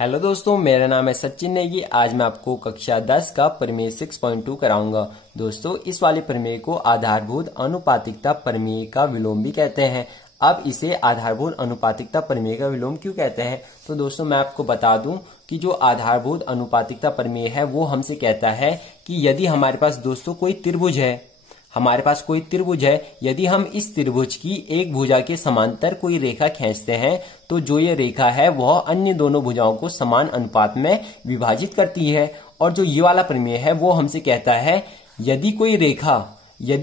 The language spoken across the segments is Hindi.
हेलो दोस्तों, मेरा नाम है सचिन नेगी। आज मैं आपको कक्षा 10 का प्रमेय 6.2 कराऊंगा। दोस्तों, इस वाले प्रमेय को आधारभूत अनुपातिकता प्रमेय का विलोम भी कहते हैं। अब इसे आधारभूत अनुपातिकता प्रमेय का विलोम क्यों कहते हैं, तो दोस्तों मैं आपको बता दूं कि जो आधारभूत अनुपातिकता प्रमेय है वो हमसे कहता है कि यदि हमारे पास दोस्तों कोई त्रिभुज है, यदि हम इस त्रिभुज की एक भुजा के समांतर कोई रेखा खींचते हैं तो जो ये रेखा है वह अन्य दोनों भुजाओं को समान अनुपात में विभाजित करती है। और जो ये वाला प्रमेय है वो हमसे कहता है यदि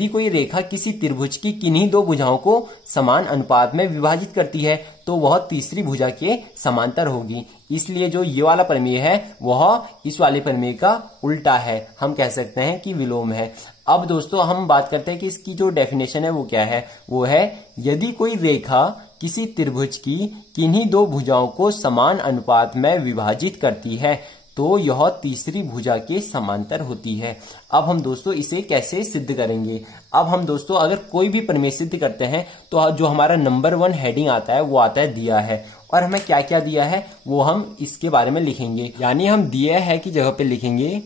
कोई रेखा किसी त्रिभुज की किन्हीं दो भुजाओं को समान अनुपात में विभाजित करती है तो वह तीसरी भुजा के समांतर होगी। इसलिए जो ये वाला प्रमेय है वह इस वाले प्रमेय का उल्टा है, हम कह सकते हैं कि विलोम है। अब दोस्तों हम बात करते हैं कि इसकी जो डेफिनेशन है वो क्या है। वो है यदि कोई रेखा किसी त्रिभुज की किन्हीं दो भुजाओं को समान अनुपात में विभाजित करती है तो यह तीसरी भुजा के समांतर होती है। अब हम दोस्तों इसे कैसे सिद्ध करेंगे। अब हम दोस्तों अगर कोई भी प्रमेय सिद्ध करते हैं तो जो हमारा नंबर 1 हेडिंग आता है वो आता है दिया है, और हमें क्या क्या दिया है वो हम इसके बारे में लिखेंगे। यानी हम दिया है की जगह पे लिखेंगे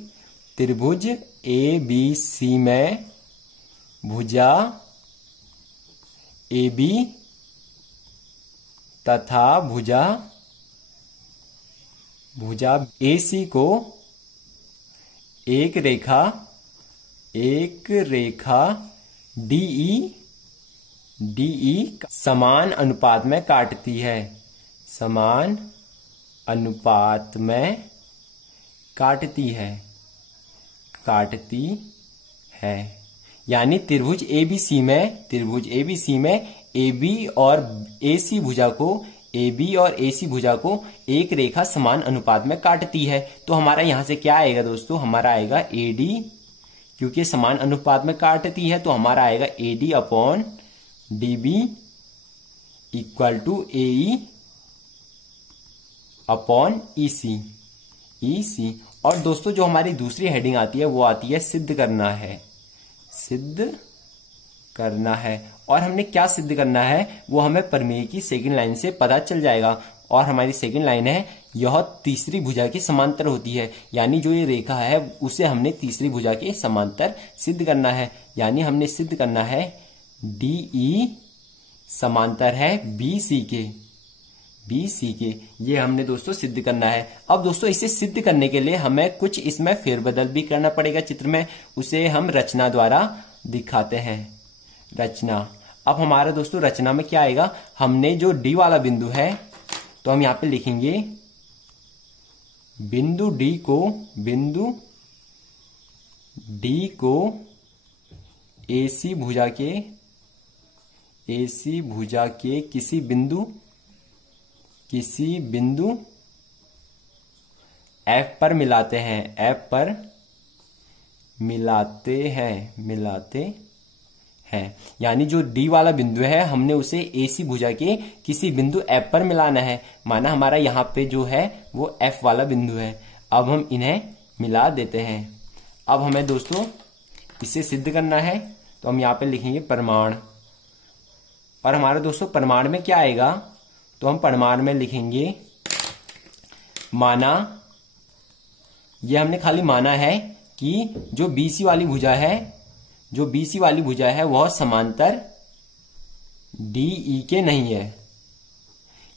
त्रिभुज ABC में भुजा AB तथा भुजा AC को एक रेखा DE समान अनुपात में काटती है, समान अनुपात में काटती है। यानी त्रिभुज ABC में AB और AC भुजा को एक रेखा समान अनुपात में काटती है। तो हमारा यहां से क्या आएगा दोस्तों, हमारा आएगा AD, क्योंकि समान अनुपात में काटती है तो हमारा आएगा AD upon DB equal to AE upon EC। और दोस्तों जो हमारी दूसरी हेडिंग आती है वो आती है सिद्ध करना है। और हमने क्या सिद्ध करना है वो हमें प्रमेय की सेकंड लाइन से पता चल जाएगा। और हमारी सेकंड लाइन है यह तीसरी भुजा के समांतर होती है। यानी जो ये रेखा है उसे हमने तीसरी भुजा के समांतर सिद्ध करना है। यानी हमने सिद्ध करना है DE समांतर है BC के, ये हमने दोस्तों सिद्ध करना है। अब दोस्तों इसे सिद्ध करने के लिए हमें कुछ इसमें फेरबदल भी करना पड़ेगा चित्र में, उसे हम रचना द्वारा दिखाते हैं। रचना, अब हमारा दोस्तों रचना में क्या आएगा, हमने जो D वाला बिंदु है तो हम यहां पे लिखेंगे बिंदु D को AC भुजा के किसी बिंदु F पर मिलाते हैं। यानी जो D वाला बिंदु है हमने उसे AC भुजा के किसी बिंदु F पर मिलाना है। माना हमारा यहाँ पे जो है वो F वाला बिंदु है। अब हम इन्हें मिला देते हैं। अब हमें दोस्तों इसे सिद्ध करना है तो हम यहाँ पे लिखेंगे प्रमाण। और हमारा दोस्तों प्रमाण में क्या आएगा, तो हम प्रमाण में लिखेंगे माना, ये हमने खाली माना है कि जो BC वाली भुजा है वह समांतर DE के नहीं है।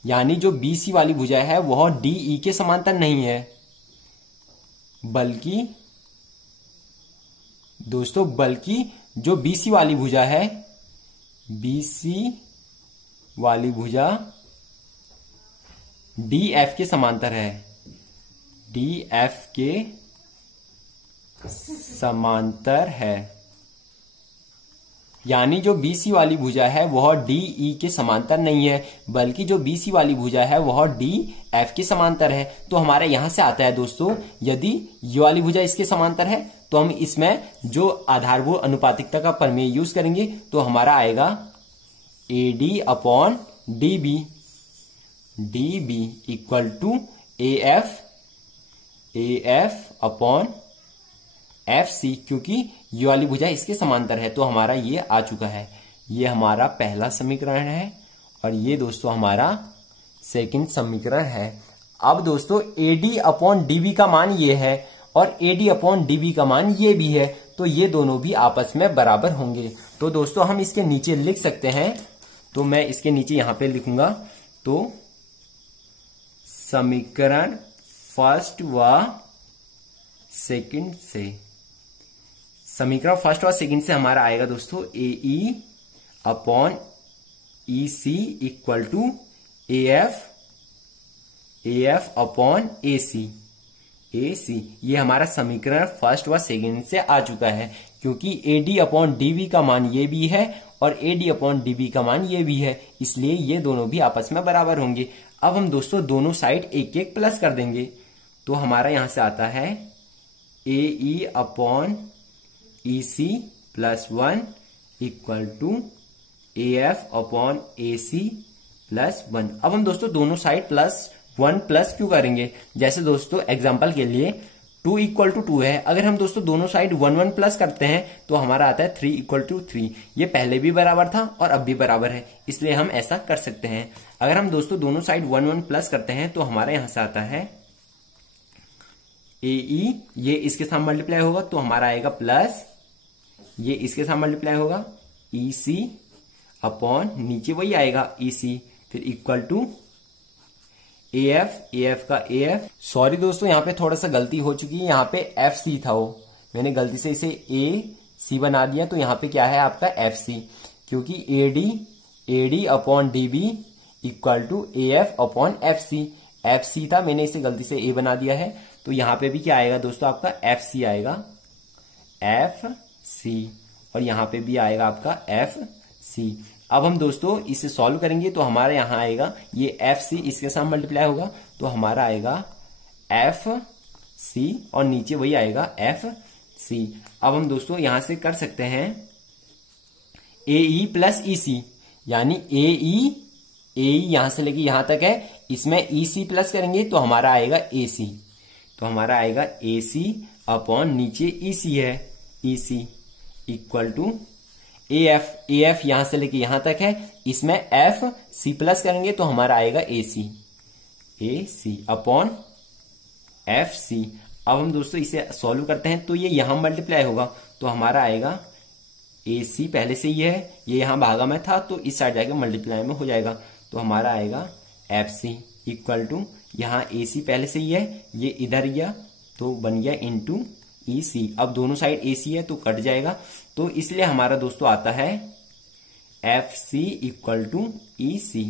यानी जो BC वाली भुजा है वह DE के समांतर नहीं है, बल्कि जो BC वाली भुजा DF के समांतर है, DF के समांतर है। यानी जो BC वाली भुजा है वह DE के समांतर नहीं है, बल्कि जो BC वाली भुजा है वह DF के समांतर है। तो हमारा यहां से आता है दोस्तों, यदि ये वाली भुजा इसके समांतर है तो हम इसमें जो आधारभूत अनुपातिकता का प्रमेय यूज करेंगे तो हमारा आएगा AD upon DB equal to AF upon FC, क्योंकि ये वाली भुजा इसके समांतर है। तो हमारा ये आ चुका है, ये हमारा पहला समीकरण है और ये दोस्तों हमारा सेकंड समीकरण है। अब दोस्तों AD अपॉन DB का मान ये है और AD अपॉन DB का मान ये भी है, तो ये दोनों भी आपस में बराबर होंगे। तो दोस्तों हम इसके नीचे लिख सकते हैं, तो मैं इसके नीचे यहां पे लिखूंगा, तो समीकरण फर्स्ट व सेकंड से, समीकरण फर्स्ट और सेकंड से हमारा आएगा दोस्तों AE upon EC equal to AF upon AC। ये हमारा समीकरण फर्स्ट व सेकंड से आ चुका है, क्योंकि AD अपॉन DB का मान ये भी है और AD अपॉन DB का मान ये भी है, इसलिए ये दोनों भी आपस में बराबर होंगे। अब हम दोस्तों दोनों साइड एक एक प्लस कर देंगे, तो हमारा यहां से आता है AE upon EC plus 1 equal to AF upon AC plus 1। अब हम दोस्तों दोनों साइड प्लस 1 प्लस क्यों करेंगे, जैसे दोस्तों एग्जांपल के लिए 2 इक्वल टू 2 है, अगर हम दोस्तों दोनों साइड 1 1 प्लस करते हैं तो हमारा आता है 3 इक्वल टू 3। ये पहले भी बराबर था और अब भी बराबर है, इसलिए हम ऐसा कर सकते हैं। अगर हम दोस्तों दोनों साइड 1 1 प्लस करते हैं तो हमारा यहां से आता है AE, ये इसके साथ मल्टीप्लाई होगा तो हमारा आएगा प्लस, ये इसके साथ मल्टीप्लाई होगा EC अपॉन नीचे वही आएगा EC, फिर इक्वल टू AF का AF, सॉरी दोस्तों यहाँ पे थोड़ा सा गलती हो चुकी है, यहाँ पे FC था, वो मैंने गलती से इसे AC बना दिया, तो यहाँ पे क्या है आपका FC, क्योंकि AD upon DB equal to AF upon FC था, मैंने इसे गलती से A बना दिया है, तो यहाँ पे भी क्या आएगा दोस्तों आपका FC आएगा, FC, और यहाँ पे भी आएगा आपका FC। अब हम दोस्तों इसे सॉल्व करेंगे तो हमारे यहां आएगा ये FC, इसके साथ मल्टीप्लाई होगा तो हमारा आएगा FC और नीचे वही आएगा FC। अब हम दोस्तों यहां से कर सकते हैं AE प्लस EC, यानी AE यहां से लेके यहां तक है, इसमें EC प्लस करेंगे तो हमारा आएगा AC, तो हमारा आएगा AC अपॉन नीचे EC है, EC इक्वल टू AF यहां से लेके यहां तक है, इसमें FC प्लस करेंगे तो हमारा आएगा AC अपॉन FC। अब हम दोस्तों इसे सॉल्व करते हैं तो ये यहां मल्टीप्लाई होगा तो हमारा आएगा AC, पहले से ये है, ये यहां भागा में था तो इस साइड जाके मल्टीप्लाई में हो जाएगा, तो हमारा आएगा FC इक्वल टू, यहां AC पहले से ही है, ये इधर गया तो बन गया इंटू EC। अब दोनों साइड AC है तो कट जाएगा, तो इसलिए हमारा दोस्तों आता है FC इक्वल टू EC।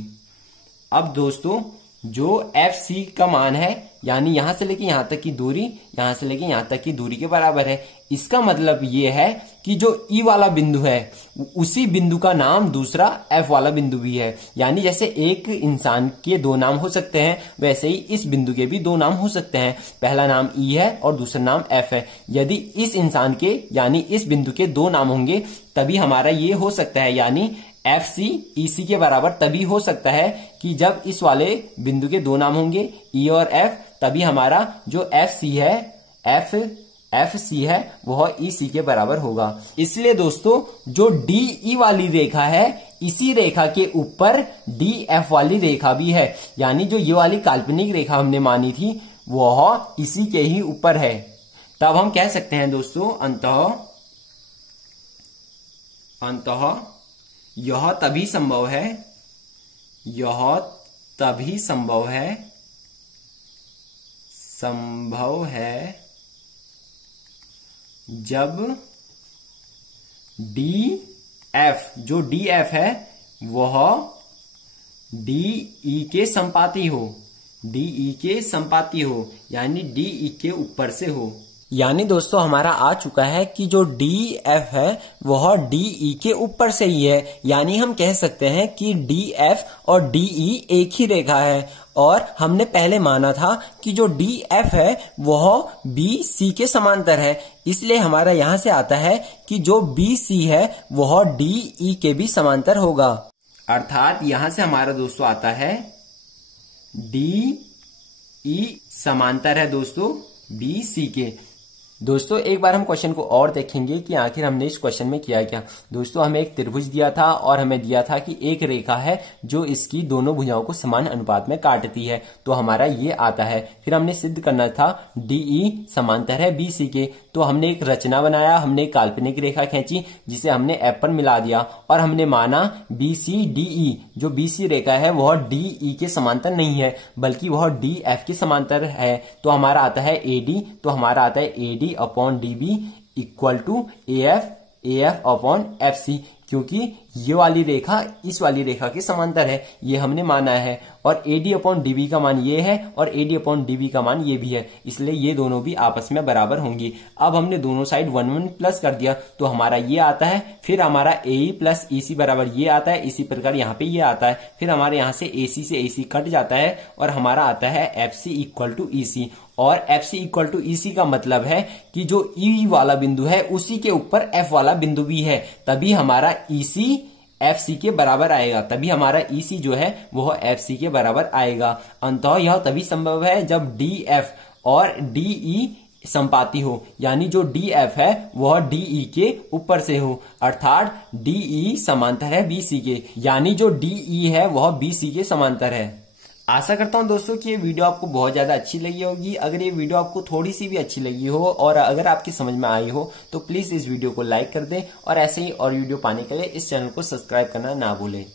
अब दोस्तों जो FC का मान है, यानी यहां से लेके यहां तक की दूरी, यहां से लेके यहां तक की दूरी के बराबर है, इसका मतलब ये है कि जो E वाला बिंदु है उसी बिंदु का नाम दूसरा F वाला बिंदु भी है। यानी जैसे एक इंसान के दो नाम हो सकते हैं, वैसे ही इस बिंदु के भी दो नाम हो सकते हैं, पहला नाम E है और दूसरा नाम F है। यदि इस इंसान के यानी इस बिंदु के दो नाम होंगे तभी हमारा ये हो सकता है, यानी FC EC के बराबर तभी हो सकता है कि जब इस वाले बिंदु के दो नाम होंगे E और F, तभी हमारा जो FC है वह EC के बराबर होगा। इसलिए दोस्तों जो DE वाली रेखा है, इसी रेखा के ऊपर DF वाली रेखा भी है, यानी जो ये वाली काल्पनिक रेखा हमने मानी थी वह इसी के ही ऊपर है। तब हम कह सकते हैं दोस्तों अंततः यह तभी संभव है जब DF, जो DF है वह DE के संपाती हो, यानी DE के ऊपर से हो। यानी दोस्तों हमारा आ चुका है कि जो DF है वह DE के ऊपर से ही है, यानी हम कह सकते हैं कि DF और DE एक ही रेखा है। और हमने पहले माना था कि जो DF है वह BC के समांतर है, इसलिए हमारा यहां से आता है कि जो BC है वह DE के भी समांतर होगा। अर्थात यहां से हमारा दोस्तों आता है DE समांतर है दोस्तों BC के। दोस्तों एक बार हम क्वेश्चन को और देखेंगे कि आखिर हमने इस क्वेश्चन में किया क्या। दोस्तों हमें एक त्रिभुज दिया था और हमें दिया था कि एक रेखा है जो इसकी दोनों भुजाओं को समान अनुपात में काटती है, तो हमारा ये आता है। फिर हमने सिद्ध करना था DE समांतर है BC के, तो हमने एक रचना बनाया, हमने एक काल्पनिक रेखा खींची जिसे हमने F पर मिला दिया और हमने माना BCDE जो BC रेखा है वह DE के समांतर नहीं है बल्कि वह DF के समांतर है, तो हमारा आता है AD। तो हमारा आता है AD upon DB equal to AF upon FC, क्योंकि ये वाली रेखा इस वाली रेखा के समांतर है, ये हमने माना है। और AD अपॉन DB का मान ये है और AD अपॉन DB का मान ये भी है, इसलिए ये दोनों भी आपस में बराबर होंगी। अब हमने दोनों साइड 1 1 प्लस कर दिया तो हमारा ये आता है। फिर हमारा AE प्लस EC बराबर ये आता है, इसी प्रकार यहाँ पे ये आता है। फिर हमारे यहाँ से AC से AC कट जाता है और हमारा आता है FC इक्वल टू EC। और FC इक्वल टू EC का मतलब है कि जो E वाला बिंदु है उसी के ऊपर F वाला बिंदु भी है, तभी हमारा EC FC के बराबर आएगा, तभी हमारा EC जो है वह FC के बराबर आएगा। अंततः यह तभी संभव है जब DF और DE संपाती हो, यानी जो DF है वह DE के ऊपर से हो, अर्थात DE समांतर है BC के, यानी जो DE है वह BC के समांतर है। आशा करता हूं दोस्तों कि ये वीडियो आपको बहुत ज्यादा अच्छी लगी होगी। अगर ये वीडियो आपको थोड़ी सी भी अच्छी लगी हो और अगर आपकी समझ में आई हो तो प्लीज इस वीडियो को लाइक कर दें और ऐसे ही और वीडियो पाने के लिए इस चैनल को सब्सक्राइब करना ना भूलें।